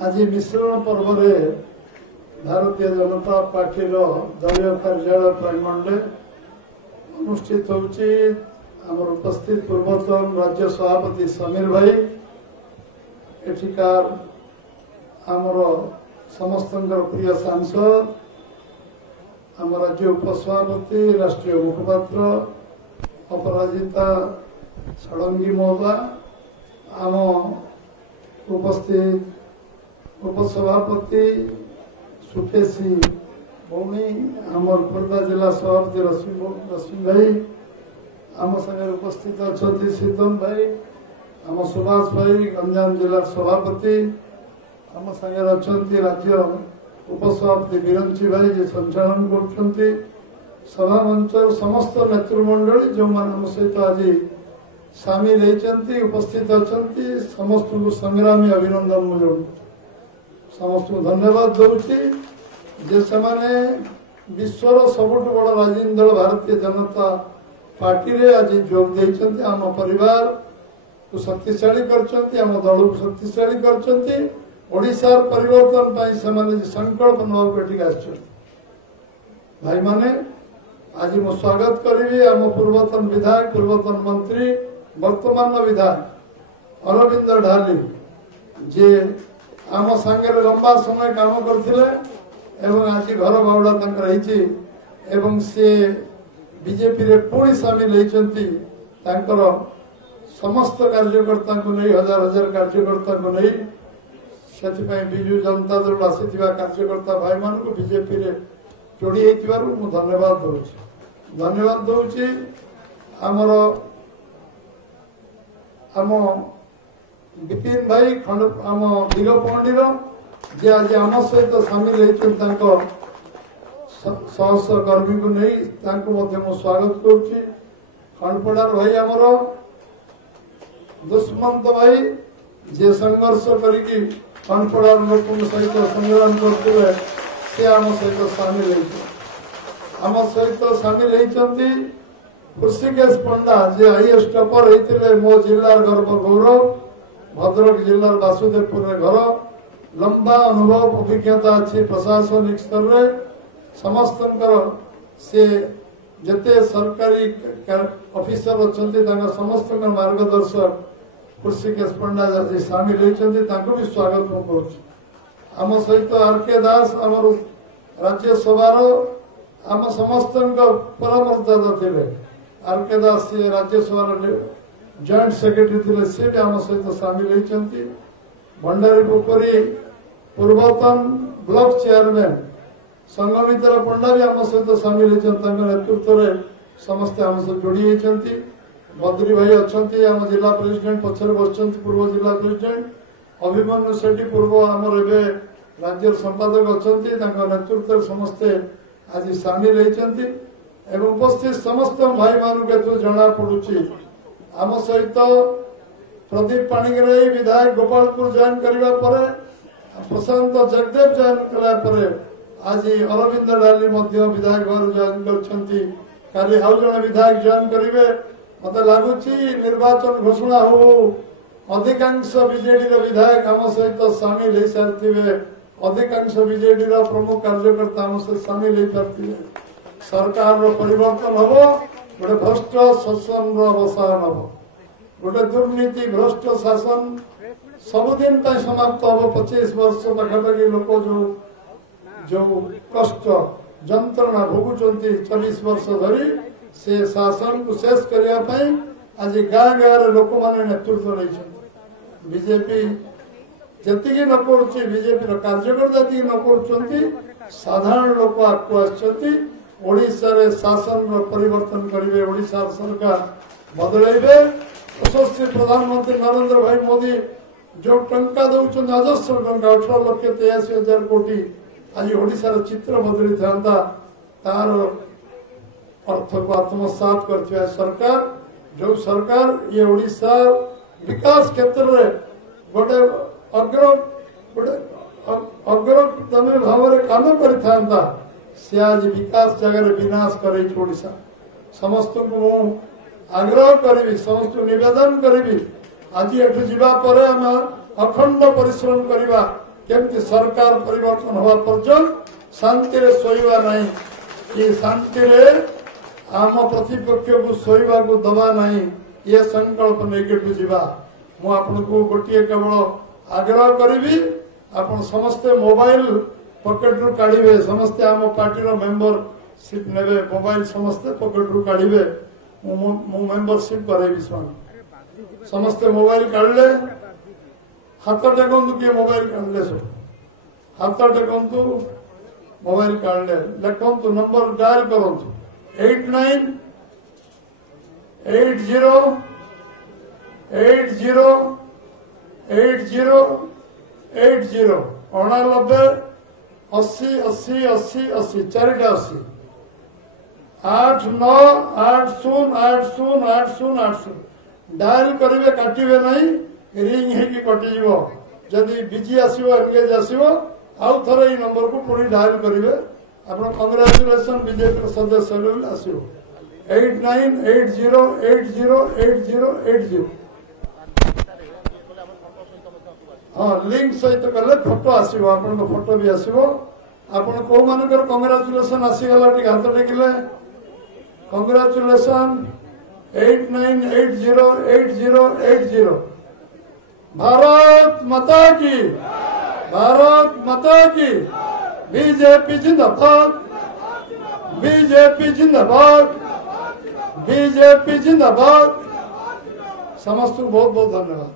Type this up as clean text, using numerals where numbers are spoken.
आज मिश्रण पर्व भारतीय जनता पार्टी दलीय कार्यालय प्रांगण अनुष्ठित होमर उपस्थित पूर्वतन राज्य सभापति समीर भाई एठिकार आमर समस्त प्रिय सांसद आम राज्य उपसभापति राष्ट्रीय मुखपात्र अपराजिता षडंगी महोदय आम उपस्थित उपसभापति सुकेशी भौणी आमर खोर्धा जिला सभापति रश्मि भाई आम संगे उपस्थित अच्छा शीतम भाई आम सुभाष भाई गंजाम जिला सभापति आम संगे अच्छा राज्य उपसभापति बिरंची भाई जे संचालन कर सभा मंच समस्त नेतृमंडली जो मान सहित आज सामिल होती उपस्थित अच्छा समस्त को संग्रामी अभिनंदन मुझे समस्त को धन्यवाद दूसरी जे से विश्वर सबुठ बड़ राजनीतिक दल भारतीय जनता पार्टी रे आज जोग देइछन्ति आम परिवार को शक्तिशाली करछन्ति आम दल को शक्तिशाली करछन्ति ओडिशार परिवर्तन पाई से संकल्प नवा पेटिक आछन्ति भाई माने आज मु स्वागत करी आम पूर्वतन विधायक पूर्वतन मंत्री वर्तमान विधायक अरविंद ढाली जे आम सांगे लंबा समय काम करथिले एवं आज घर बाउड़ा रही एवं से बीजेपी रे पुणी सामिल होती समस्त कार्यकर्ता को नहीं हजार हजार कार्यकर्ता को नहीं से विजु जनता दल आसीथिबा कार्यकर्ता भाई मान को बीजेपी रे जोड़ी होइतिबारु मु धन्यवाद दूची आमर आम विपिन भाई खंड आम दिगपहंडी जे आज आम सहित सामिल होती सहकर्मी को नहीं स्वागत करुच्ची खंडपड़ार भाई आमर दुष्मंत भाई जे संघर्ष करके खंडपड़ार लोक सहित संग्राम करते सी आम सहित सामिल आम सहित सामिल होती ऋषिकेश पंडा जे हाईएस्ट टॉपर होते मो जिलार गर्व गौरव भद्रक जिलार वासुदेवपुर घर लंबा अनुभव अभिज्ञता अच्छी प्रशासनिक स्तर रे समस्त से जते सरकारी ऑफिसर अच्छा समस्त मार्गदर्शक ऋषिकेश पंडा जी सामिल होती भी स्वागत कर आम सहित आरके दास आम राज्यसभा आम समस्त परामर्शदाता थे आरके दास सी राज्यसभा जॉइंट सेक्रेटरी थे सी भी आम सहित सामिल होती भंडारी पोखरी पूर्वतन ब्लॉक चेयरमैन संगमित्र पंडा भी आम सहित सामिल होती नेतृत्व में समस्ते आम सहित जोड़ी होती बद्री भाई अच्छा आम जिला प्रेसिडेंट पचर बस पूर्व जिला प्रेसिडेंट अभिमन्यु सेठी पूर्व आमर ए राज्य संपादक अच्छा नेतृत्व समस्ते आज सामिल होती उपस्थित समस्त भाई मान जना पड़ुची आम सहित प्रदीप पाणिग्राही विधायक गोपालपुर जॉइन करने प्रशांत जगदेव जॉइन कला आज अरविंद डाली विधायक भाव जॉइन कर आउ जन विधायक जॉइन करेंगे मत लगुच निर्वाचन घोषणा हो अधिकांश बीजेडी विधायक आम सहित सामिल हो सारी अधिकांश बीजेडी प्रमुख कार्यकर्ता आम सहित सामिल हो पारे सरकार परिवर्तन हम गोटे भ्रष्ट शासन अवसान हम गोटे दुर्नीति भ्रष्ट शासन सबुदिन समाप्त हम 25 वर्ष पाखापाखि लोक जो कष्ट जंत्रणा भोगुंट 40 वर्ष धरी से शासन को शेष करने आज गाँ गाँव लोक मैंने नेतृत्व नहीं बीजेपी जी न कर बीजेपी कार्यकर्ता जी न कर साधारण लोक आगे आसर शासन परिवर्तन करेंगे ओडिशा सरकार बदलेबे यशस्वी प्रधानमंत्री नरेंद्र भाई मोदी जो टंका दौरान अजस्र टंका 18,83,000 कोटी आज ओडिशार चित्र बदली था तार अर्थ को आत्मसात कर सरकार जो सरकार ये ओडिशा विकास क्षेत्र में गोटे अग्रगामी भाव में काम करता सी आज विकास जगह विनाश करा समस्त को आग्रह करी समस्त निवेदन करी आज एठू जावा आम अखंड परिश्रम करवा केमती सरकार परिवर्तन हवा पर्यंत शांति रे सोईवा नहीं कि शांति रे आम प्रतिपक्ष को सोईवा को दबा नहीं ये संकल्प नहीं जीवा मु आपन को गोटे केवल आग्रह करी आपण समस्ते मोबाइल पॉकेट रु काढ़े समस्ते आम पार्टी रो मेंबरशिप नेबे मोबाइल समस्ते पॉकेट रु काढ़े मु मेंबरशिप करेबी समस्ते मोबाइल काढ़ले हाथ टेकंतु किए मोबाइल काढ़ले सब हाथ टेकंतु मोबाइल काढ़ले लिखंतु नंबर डायल करंतु 8980808080 89 80 80 80 80 चारिटा 80 89 80 80 80 80 डायल करेंगे काटिबे नहीं रिंग है कि कटि जीवो जदि बिजी आसीबो एंगेज आसीबो आउ थरे ई नंबर को पुणी डायल करेंगे आपण कांग्रेचुलेशन बीजेपी सदस्य लेवल आसीबो 8980808080 हाँ लिंक सहित कले फोटो आसीबो आपण को फोटो भी आसीबो आपण को मानकर कांग्रेचुलेशन आसीगला टी हाथ टेकिले कांग्रेचुलेशन 89808080 भारत माता की बीजेपी जिंदाबाद बीजेपी जिंदाबाद बीजेपी जिंदाबाद समस्त बहुत बहुत धन्यवाद।